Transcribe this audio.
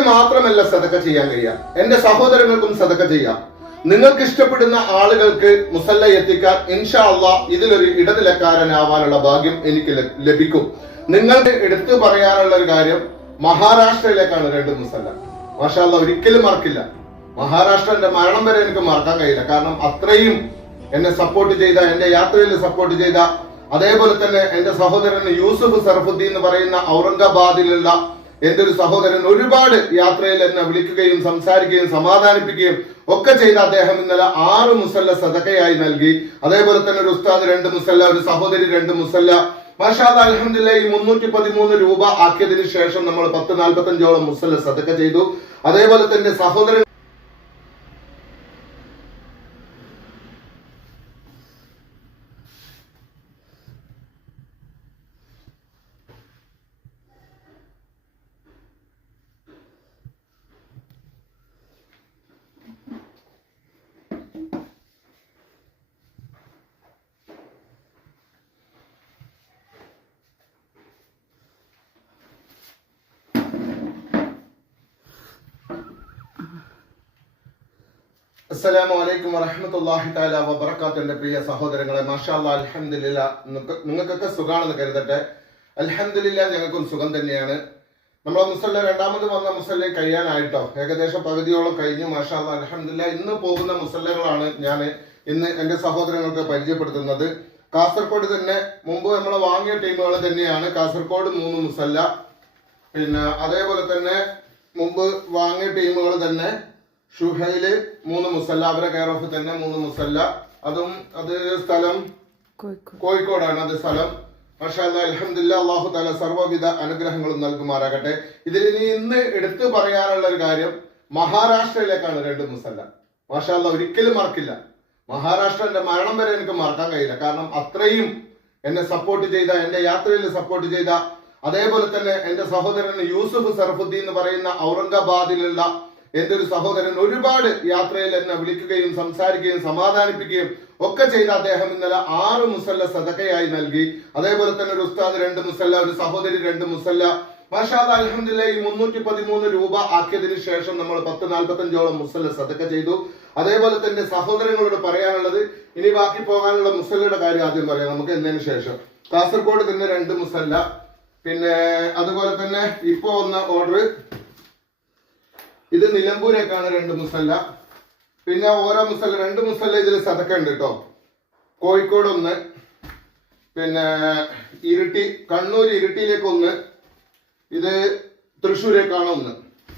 എനിക്ക് മാത്രമല്ല സദക്ക ചെയ്യാൻ കഴിയാം, എന്റെ സഹോദരങ്ങൾക്കും സദക്ക ചെയ്യാം. നിങ്ങൾക്ക് ഇഷ്ടപ്പെടുന്ന ആളുകൾക്ക് മുസല്ല എത്തിക്കാൻ ഇൻഷാ അല്ലാഹ് ഇതിലൊരു ഇടനിലക്കാരനാവാനുള്ള ഭാഗ്യം എനിക്ക് ലഭിക്കും. നിങ്ങൾക്ക് എടുത്തു പറയാനുള്ള ഒരു കാര്യം, മഹാരാഷ്ട്രയിലേക്കാണ് 2 മുസല്ല. മാഷാ അല്ലാഹ് ഒരിക്കലും മറക്കില്ല. മഹാരാഷ്ട്ര എന്റെ മരണം വരെ എനിക്ക് മറക്കാൻ കഴിയില്ല. കാരണം അത്രയും എന്നെ സപ്പോർട്ട് ചെയ്ത, എന്റെ യാത്രയിൽ സപ്പോർട്ട് ചെയ്ത, അതേപോലെ തന്നെ എന്റെ സഹോദരൻ യൂസുഫ് സർഫുദ്ദീൻ എന്ന് പറയുന്ന ഔറംഗാബാദിലുള്ള എന്റെ ഒരു സഹോദരൻ ഒരുപാട് യാത്രയിൽ എന്നെ വിളിക്കുകയും സംസാരിക്കുകയും സമാധാനിപ്പിക്കുകയും ഒക്കെ ചെയ്ത അദ്ദേഹം ഇന്നലെ 6 മുസല്ല സദക്കയായി നൽകി. അതേപോലെ തന്നെ ഒരു ഉസ്താദ് 2 മുസല്ല, ഒരു സഹോദരി 2 മുസല്ല. മാഷാ അല്ലാഹ് അൽഹംദുലില്ലാഹ് ഈ 313 രൂപ ആക്കിയതിനു ശേഷം നമ്മൾ 1045ഓളം മുസല്ല സദക്ക ചെയ്തു. അതേപോലെ തന്നെ സഹോദരൻ അസ്സലാമു അലൈക്കും വറഹ്മത്തുള്ളാഹി തആല വബറകാതുഹു. എന്റെ പ്രിയ സഹോദരങ്ങളെ, മാഷാ അല്ലാഹ് അൽഹംദുലില്ലാഹ് നിങ്ങൾക്കൊക്കെ സുഖാണെന്ന് കരുതട്ടെ. അൽഹംദുലില്ലാഹ് ഞങ്ങൾക്കും സുഖം തന്നെയാണ്. നമ്മളെ മുസല്ല രണ്ടാമത് വന്ന മുസല്ല കഴിയാനായിട്ടോ, ഏകദേശം പകുതിയോളം കഴിഞ്ഞു. മാഷാ അല്ലാഹ് അൽഹംദുലില്ലാഹ് ഇന്ന് പോകുന്ന മുസല്ലകളാണ് ഞാൻ ഇന്ന് എന്റെ സഹോദരങ്ങൾക്ക് പരിചയപ്പെടുത്തുന്നത്. കാസർഗോഡ് തന്നെ മുമ്പ് നമ്മൾ വാങ്ങിയ ടീമുകൾ തന്നെയാണ്. കാസർഗോഡ് 3 മുസല്ല, പിന്നെ അതേപോലെ തന്നെ മുമ്പ് വാങ്ങിയ ടീമുകൾ തന്നെ ഷുഹൈല് 3 മുസല്ല, അവരെ കെയർ ഓഫ് തന്നെ 3 മുസല്ല. അത് സ്ഥലം കോഴിക്കോടാണ്. അത് സ്ഥലം. മാഷാ അല്ലാഹ് അൽഹംദുലില്ലാഹ് അല്ലാഹു തആല സർവ്വവിധ അനുഗ്രഹങ്ങളും നൽകുമാറാകട്ടെ. ഇതിൽ ഇന്ന് എടുത്തു പറയാനുള്ള ഒരു കാര്യം, മഹാരാഷ്ട്രയിലേക്കാണ് 2 മുസല്ല. മാഷാ അല്ലാഹ് ഒരിക്കലും മറക്കില്ല. മഹാരാഷ്ട്ര എന്റെ മരണം വരെ എനിക്ക് മറക്കാൻ കഴിയില്ല. കാരണം അത്രയും എന്നെ സപ്പോർട്ട് ചെയ്ത, എന്റെ യാത്രയിൽ സപ്പോർട്ട് ചെയ്ത, അതേപോലെ തന്നെ എന്റെ സഹോദരൻ യൂസുഫ് സർഫുദ്ദീൻ എന്ന് പറയുന്ന ഔറംഗാബാദിലുള്ള എന്റെ ഒരു സഹോദരൻ ഒരുപാട് യാത്രയിൽ എന്നെ വിളിക്കുകയും സംസാരിക്കുകയും സമാധാനിപ്പിക്കുകയും ഒക്കെ ചെയ്ത അദ്ദേഹം ഇന്നലെ 6 മുസല്ല സദക്കയായി നൽകി. അതേപോലെ തന്നെ ഒരു ഉസ്താദ് 2 മുസല്ല, ഒരു സഹോദരി 2 മുസല്ല. മാഷാ അല്ലാഹ് അൽഹംദുലില്ലാഹ് ഈ 313 രൂപ ആക്കിയതിനു ശേഷം നമ്മൾ 1045ഓളം മുസല്ല സദക്ക ചെയ്തു. അതേപോലെ തന്നെ സഹോദരങ്ങളോട് പറയാനുള്ളത്, ഇനി ബാക്കി പോകാനുള്ള മുസല്ലയുടെ കാര്യം ആദ്യം പറയാം നമുക്ക് എന്നതിന് ശേഷം. കാസർഗോഡ് തന്നെ 2 മുസല്ല, പിന്നെ അതുപോലെ തന്നെ ഇപ്പോ വന്ന ഓർഡർ ഇത് നിലമ്പൂരേക്കാണ് 2 മുസല്ല. പിന്നെ ഓരോ മുസല്ല 2 മുസല്ല ഇതിൽ സദക്ക ഉണ്ട് കേട്ടോ. കോഴിക്കോട് 1, പിന്നെ കണ്ണൂർ ഇരിട്ടിയിലേക്ക് 1, ഇത് തൃശ്ശൂരേക്കാണ് 1.